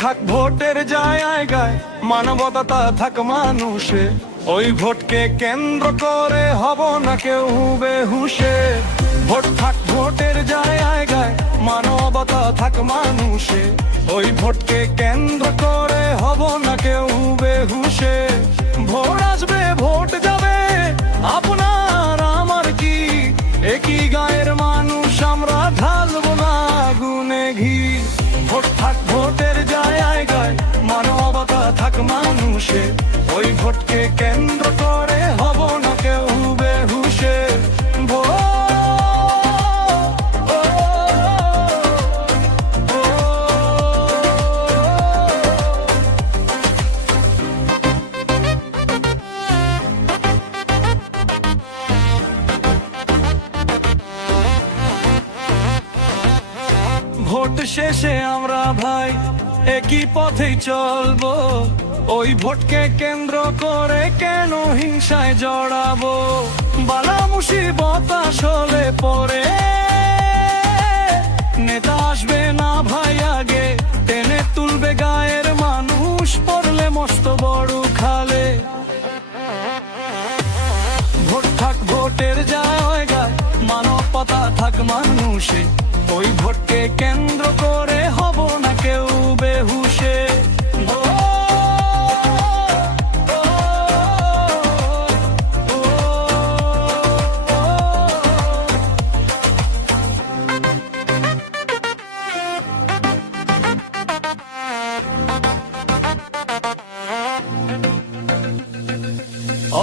থাক ভোটের জায়গায় মানবতা থাক মানুষে। ওই ভোটকে কেন্দ্র করে হব না কেউ বেহুশে। ভোট থাক ভোটের জায়গায় মানবতা থাক মানুষে। ওই ভোটকে কেন্দ্র করে হব না কেউ বেহুশে। ভোট আসবে, ভোট যাবে, আপনার আমার কি? একই গায়ের মানুষ আমরা ঢালবো না, গুনে ঘি। ভোট থাক কেন্দ্র করে হব না কেউ বেহুশে ভোট শেষে আমরা ভাই একই পথেই চলবো। ওই ভোটকে কেন্দ্র করে কেন হিংসায় জড়াবো? বালা মুসিবত আসলে পরে নেতা আসবে না ভাই আগে। টেনে তুলবে গায়ের মানুষ, পড়লে মস্ত বড় খালে। ভোট থাক ভোটের জায়গায় মানবতা থাক মানুষে। ওই ভোটকে কেন্দ্র করে হব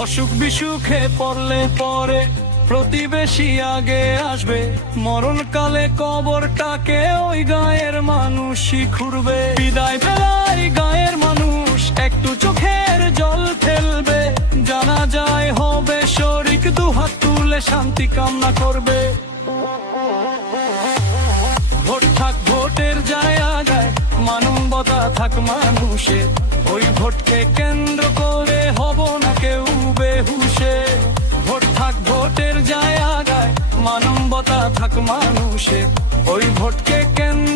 অসুখ বিসুখে পড়লে পরে প্রতিবেশী আগে আসবে। মরণকালে কবরটাকে ওই গায়ের মানুষই খুঁড়বে। বিদায় বেলায় গায়ের মানুষ একটু চোখের জল ফেলবে। জানা যায় হবে শরিক, দুহাত তুলে শান্তি কামনা করবে। ভোট থাক, ভোটের জায়গায় মানবতা থাক মানুষে ওই ভোটকে কেন্দ্র মানবতা থাক মানুষে ওই ভোটকে কেন্দ্র